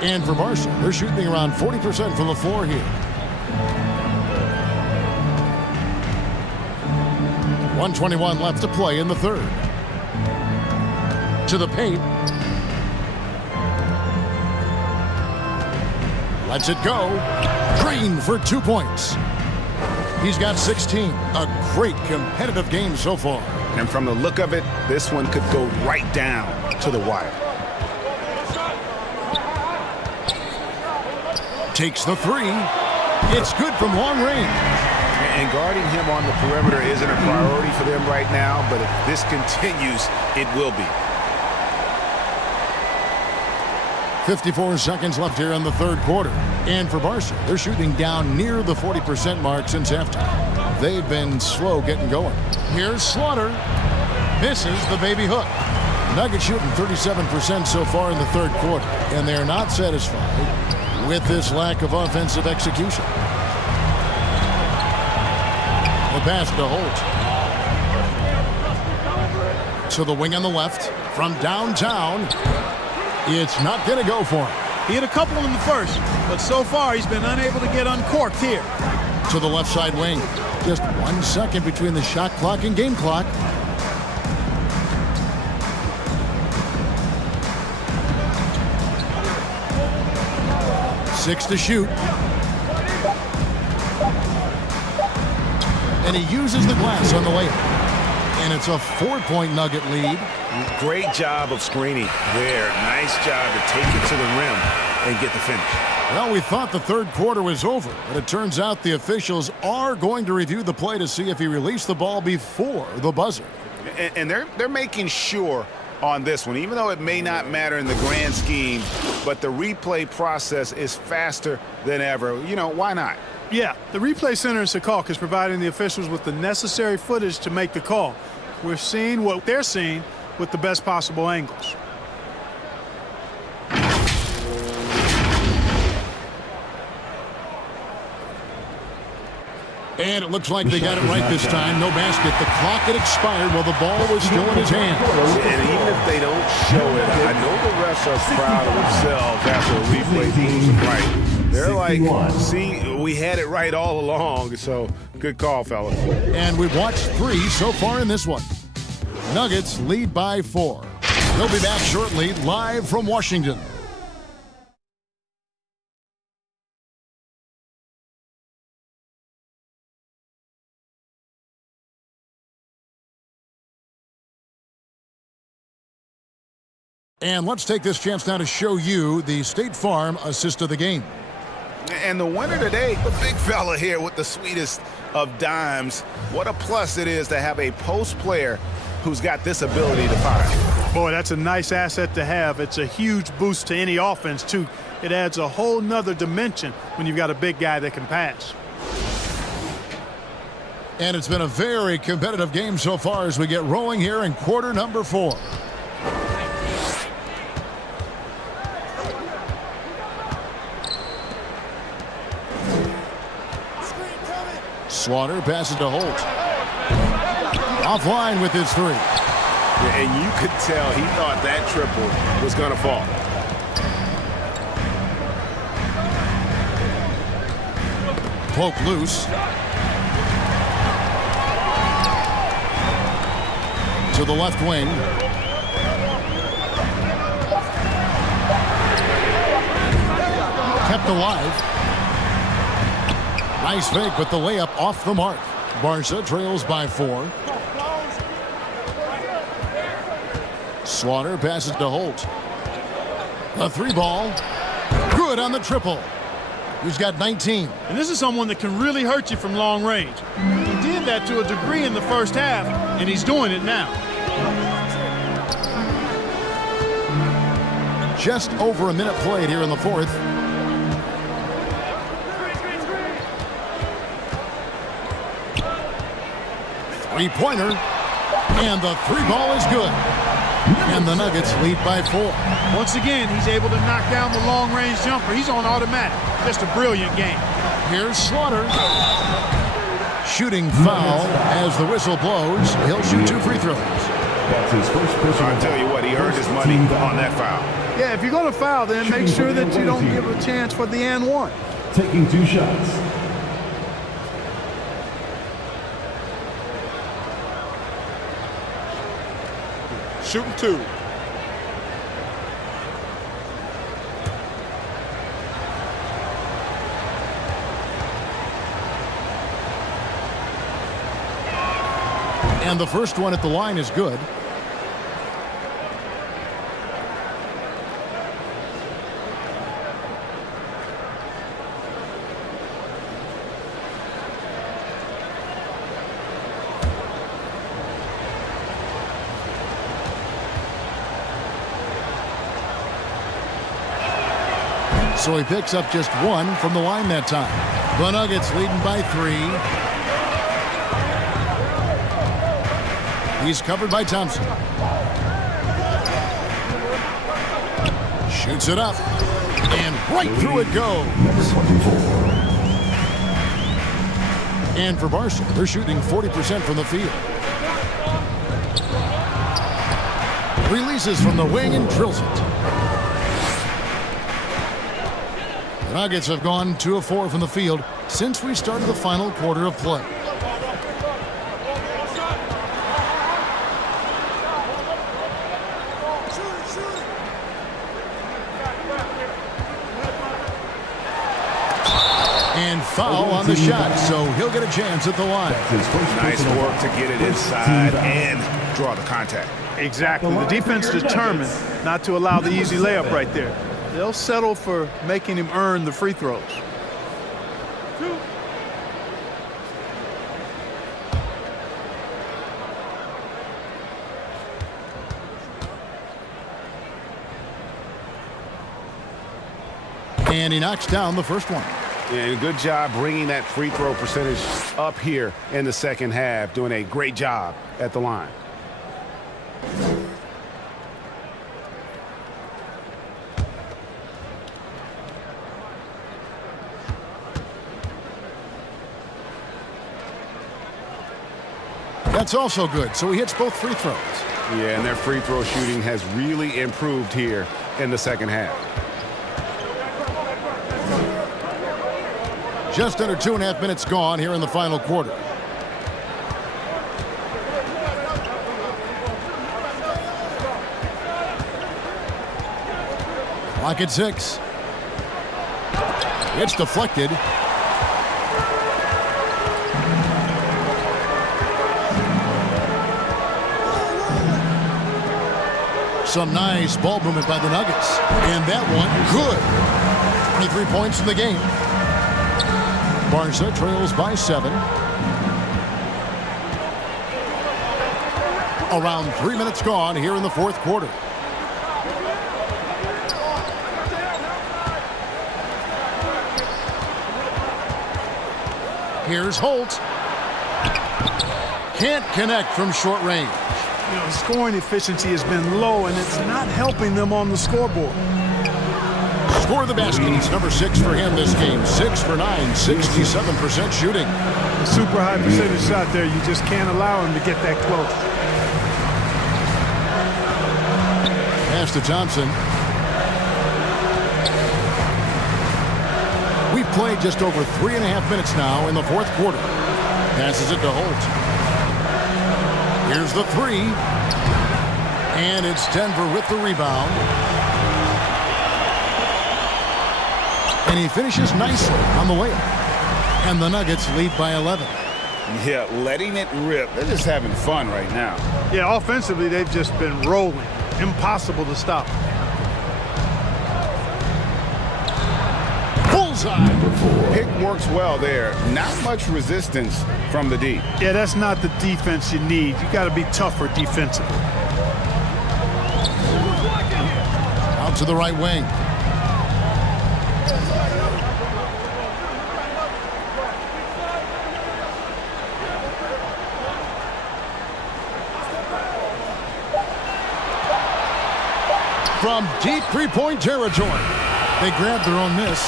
And for Barca, they're shooting around 40% from the floor here. 1:21 left to play in the third. To the paint. Lets it go. Green for 2 points. He's got 16. A great competitive game so far. And from the look of it, this one could go right down to the wire. Takes the three. It's good from long range. And guarding him on the perimeter isn't a priority for them right now, but if this continues, it will be. 54 seconds left here in the third quarter. And for Barca, they're shooting down near the 40% mark since halftime. They've been slow getting going. Here's Slaughter. Misses the baby hook. Nuggets shooting 37% so far in the third quarter, and they're not satisfied with this lack of offensive execution. The pass to Holt. To the wing on the left. From downtown. It's not going to go for him. He hit a couple in the first, but so far he's been unable to get uncorked here. To the left side wing. Just 1 second between the shot clock and game clock. Six to shoot. And he uses the glass on the layup. And it's a 4-point Nugget lead. Great job of screening there. Nice job to take it to the rim and get the finish. Well, we thought the third quarter was over, but it turns out the officials are going to review the play to see if he released the ball before the buzzer. And they're making sure on this one, even though it may not matter in the grand scheme, but the replay process is faster than ever. You know, why not? Yeah, the replay center in Secaucus is providing the officials with the necessary footage to make the call. We're seeing what they're seeing with the best possible angles. And it looks like they got it right this time. No basket. The clock had expired while the ball was still in his hand. And even if they don't show it, I know the refs are proud of themselves after a replay proves them right. They're like, see, we had it right all along. So good call, fellas. And we've watched 3 so far in this one. Nuggets lead by 4. They'll be back shortly, live from Washington. And let's take this chance now to show you the State Farm assist of the game. And the winner today, the big fella here with the sweetest of dimes. What a plus it is to have a post player who's got this ability to fire. Boy, that's a nice asset to have. It's a huge boost to any offense, too. It adds a whole nother dimension when you've got a big guy that can pass. And it's been a very competitive game so far as we get rolling here in quarter number 4. Slaughter passes to Holt. Offline with his 3. And you could tell he thought that triple was going to fall. Poke loose. To the left wing. Kept alive. Nice fake, but the layup off the mark. Barca trails by 4. Slaughter passes to Holt. A 3-ball. Good on the triple. He's got 19. And this is someone that can really hurt you from long range. He did that to a degree in the first half, and he's doing it now. Just over a minute played here in the fourth. Three-pointer. And the three ball is good. And the Nuggets lead by 4. Once again, he's able to knock down the long-range jumper. He's on automatic. Just a brilliant game. Here's Slaughter. Shooting foul as the whistle blows. He'll shoot 2 free throws. That's his first personal. I'll tell you what, he earned his money on that foul. Yeah, if you're going to foul, then make sure that you don't give a chance for the and one. Taking 2 shots. Shooting 2. And the first one at the line is good. So he picks up just 1 from the line that time. The Nuggets leading by 3. He's covered by Thompson. Shoots it up. And right through it goes. And for Barca, they're shooting 40% from the field. Releases from the wing and drills it. The Nuggets have gone 2 of 4 from the field since we started the final quarter of play. And foul on the shot, so he'll get a chance at the line. Nice work to get it inside and draw the contact. Exactly. The defense determined not to allow the easy layup right there. They'll settle for making him earn the free throws. And he knocks down the first one. And good job bringing that free throw percentage up here in the second half. Doing a great job at the line. That's also good, so he hits both free throws. Yeah, and their free throw shooting has really improved here in the second half. Just under 2.5 minutes gone here in the final quarter. Clock at 6. It's deflected. Some nice ball movement by the Nuggets. And that one, good. 23 points in the game. Barca trails by 7. Around 3 minutes gone here in the fourth quarter. Here's Holt. Can't connect from short range. You know, scoring efficiency has been low, and it's not helping them on the scoreboard. Score the basket. It's number 6 for him this game. 6 for 9, 67% shooting. A super high percentage shot there. You just can't allow him to get that close. Pass to Thompson. We've played just over 3.5 minutes now in the fourth quarter. Passes it to Holt. Here's the 3. And it's Denver with the rebound. And he finishes nicely on the layup. And the Nuggets lead by 11. Yeah, letting it rip. They're just having fun right now. Yeah, offensively, they've just been rolling. Impossible to stop. Bullseye. Pick works well there. Not much resistance from the D. Yeah, that's not the defense you need. You got to be tougher defensively. Out to the right wing. from deep three-point territory. They grabbed their own miss.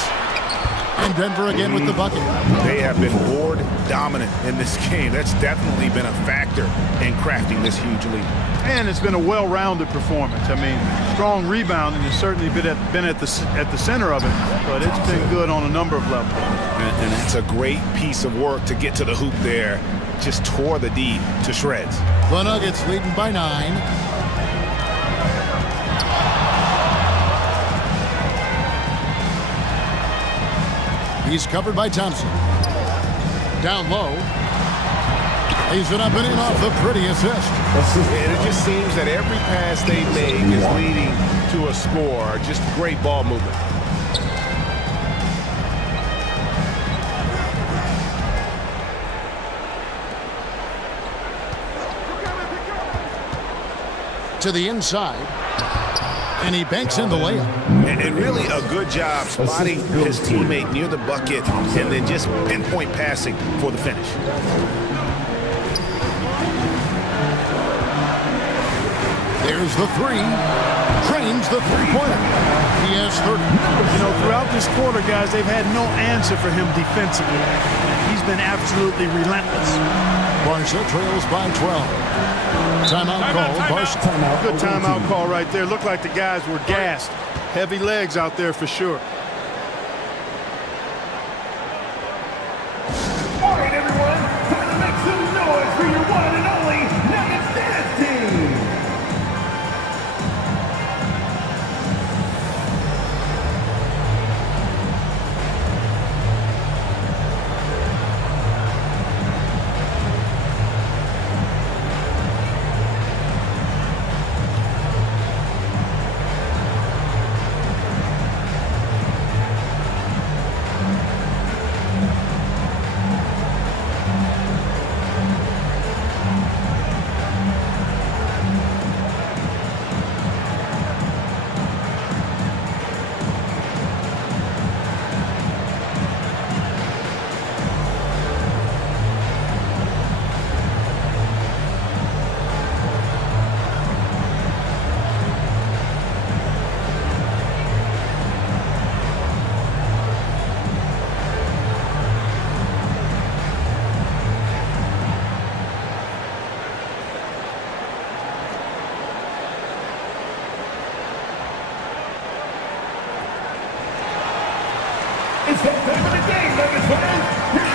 And Denver again with the bucket. They have been board dominant in this game. That's definitely been a factor in crafting this huge lead. And it's been a well-rounded performance. I mean, strong rebounding has certainly been at the center of it, but it's been good on a number of levels. And that's a great piece of work to get to the hoop there. Just tore the D to shreds. The Nuggets leading by 9. He's covered by Thompson. Down low. He's it up and in off the pretty assist. And it just seems that every pass they make is leading to a score. Just great ball movement. To the inside. And he banks in the layup. And really a good job spotting his teammate near the bucket and then just pinpoint passing for the finish. There's the three. Drains the three-pointer. He has 30. You know, throughout this quarter, guys, they've had no answer for him defensively. He's been absolutely relentless. Barca trails by 12. Timeout call. Barca timeout. Good timeout call right there. Looked like the guys were gassed. Heavy legs out there for sure. All right, everyone. Time to make some noise for your one and only Nuggets dance team.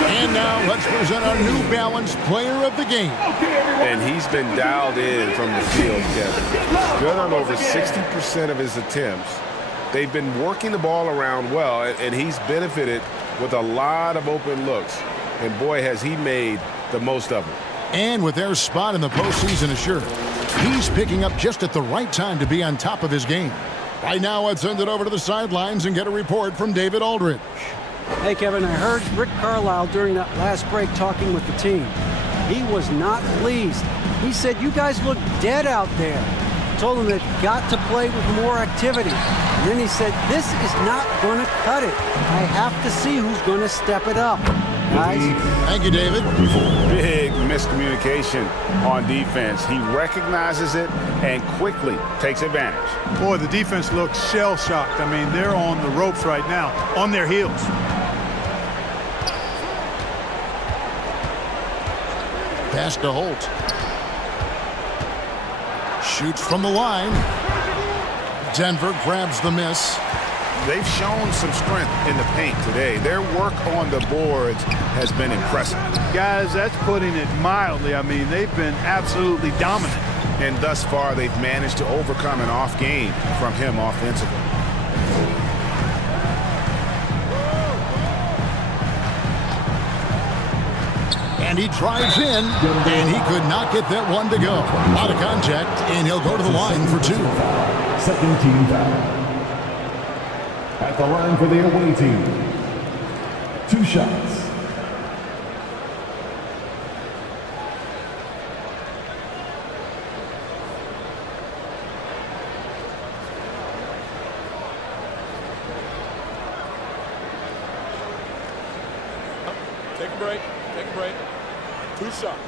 And now let's present our New Balance Player of the Game. And he's been dialed in from the field, Kevin. Good on over 60% of his attempts. They've been working the ball around well, and he's benefited with a lot of open looks. And boy, has he made the most of them. And with their spot in the postseason assured, he's picking up just at the right time to be on top of his game. Right now, let's send it over to the sidelines and get a report from David Aldridge. Hey, Kevin, I heard Rick Carlisle during that last break talking with the team. He was not pleased. He said, you guys look dead out there. Told them they've got to play with more activity. And then he said, this is not going to cut it. I have to see who's going to step it up. Guys. Thank you, David. Big miscommunication on defense. He recognizes it and quickly takes advantage. Boy, the defense looks shell-shocked. I mean, they're on the ropes right now, on their heels. Pass to Holt. Shoots from the line. Denver grabs the miss. They've shown some strength in the paint today. Their work on the boards has been impressive. Guys, that's putting it mildly. I mean, they've been absolutely dominant. And thus far, they've managed to overcome an off game from him offensively. And he drives in, and he could not get that one to go. Out of contact, and he'll go to the line for two. Second team foul. At the line for the away team. 2 shots. Take a break. Take a break. 2 shots.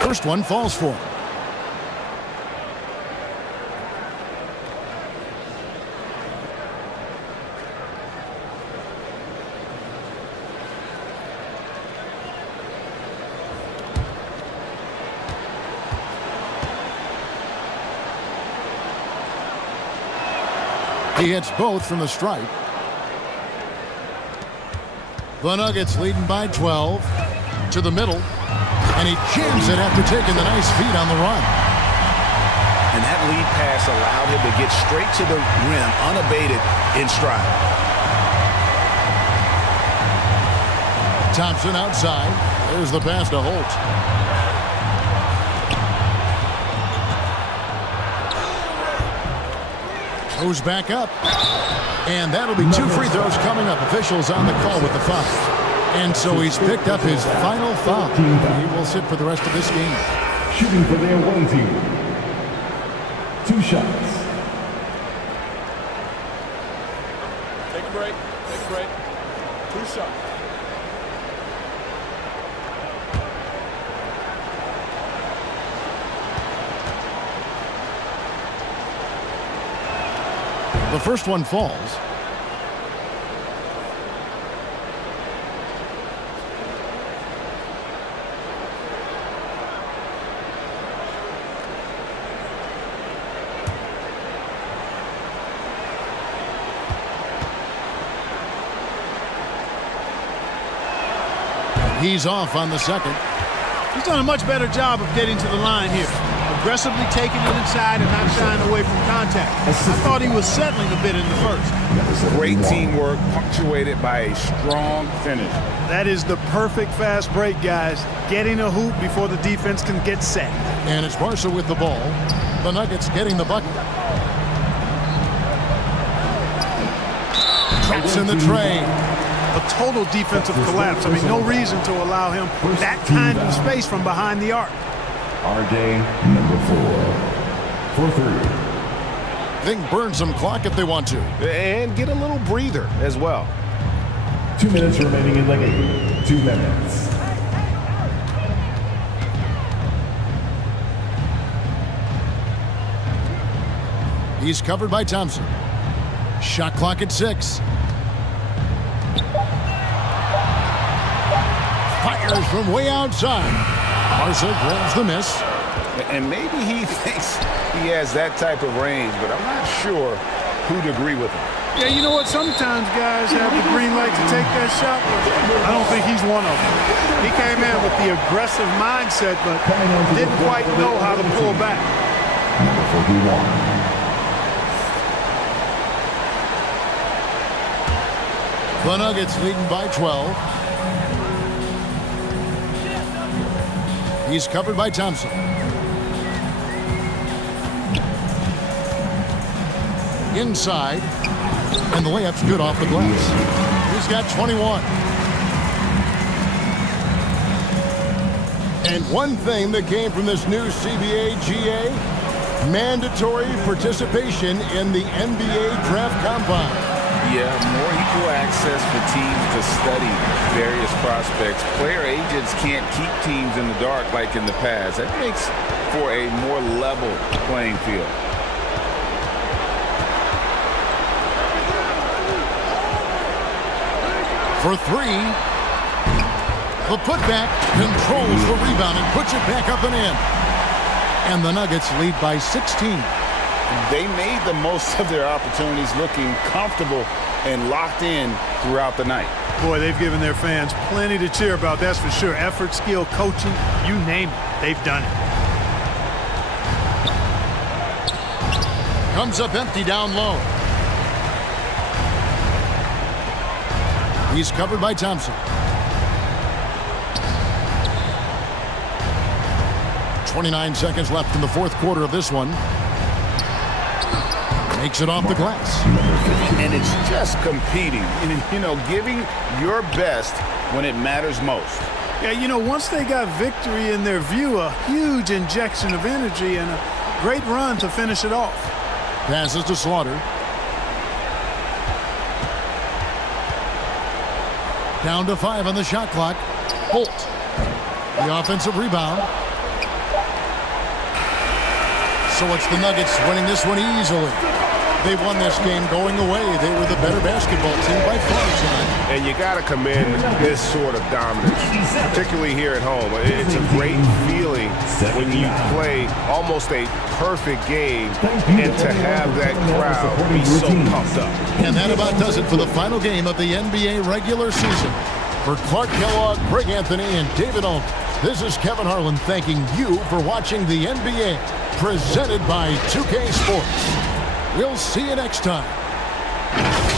First one falls for him. He hits both from the stripe. The Nuggets leading by 12 to the middle, and he jams it after taking the nice feed on the run. And that lead pass allowed him to get straight to the rim unabated in stride. Thompson outside. There's the pass to Holt. Goes back up. And that'll be 2 free throws coming up. Officials on the call with the foul. And so he's picked up his final foul. He will sit for the rest of this game. Shooting for their away team. 2 shots. Take a break. Take a break. 2 shots. The first one falls. He's off on the second. He's done a much better job of getting to the line here. Aggressively taking it inside and not shying away from contact. I thought he was settling a bit in the first. Great teamwork punctuated by a strong finish. That is the perfect fast break, guys. Getting a hoop before the defense can get set. And it's Barca with the ball. The Nuggets getting the bucket. Traps in the tray. A total defensive collapse. I mean, no reason to allow him that kind of space from behind the arc. RJ, number 4. For 3. They can burn some clock if they want to. And get a little breather as well. 2 minutes remaining in the game. 2 minutes. He's covered by Thompson. Shot clock at 6. Fires from way outside. Barca grabs the miss. And maybe he thinks he has that type of range, but I'm not sure who'd agree with him. Yeah, you know what? Sometimes guys have the green light to take that shot, but I don't think he's one of them. He came in with the aggressive mindset, but didn't quite know how to pull back. Number 41. The Nuggets leading by 12. He's covered by Thompson. Inside. And the layup's good off the glass. He's got 21. And one thing that came from this new CBA GA, mandatory participation in the NBA Draft Combine. Yeah, more equal access for teams to study various prospects. Player agents can't keep teams in the dark like in the past. That makes for a more level playing field. For 3. The putback controls the rebound and puts it back up and in. And the Nuggets lead by 16. They made the most of their opportunities, looking comfortable and locked in throughout the night. Boy, they've given their fans plenty to cheer about, that's for sure. Effort, skill, coaching, you name it, they've done it. Comes up empty down low. He's covered by Thompson. 29 seconds left in the fourth quarter of this one. Makes it off the glass. And it's just competing, and, you know, giving your best when it matters most. Yeah, you know, once they got victory in their view, a huge injection of energy and a great run to finish it off. Passes to Slaughter. Down to 5 on the shot clock. Holt. The offensive rebound. So it's the Nuggets winning this one easily. They won this game going away. They were the better basketball team by far tonight. And you got to commend this sort of dominance, particularly here at home. It's a great feeling when you play almost a perfect game and to have that crowd be so pumped up. And that about does it for the final game of the NBA regular season. For Clark Kellogg, Greg Anthony, and David Alt, this is Kevin Harlan thanking you for watching the NBA presented by 2K Sports. We'll see you next time.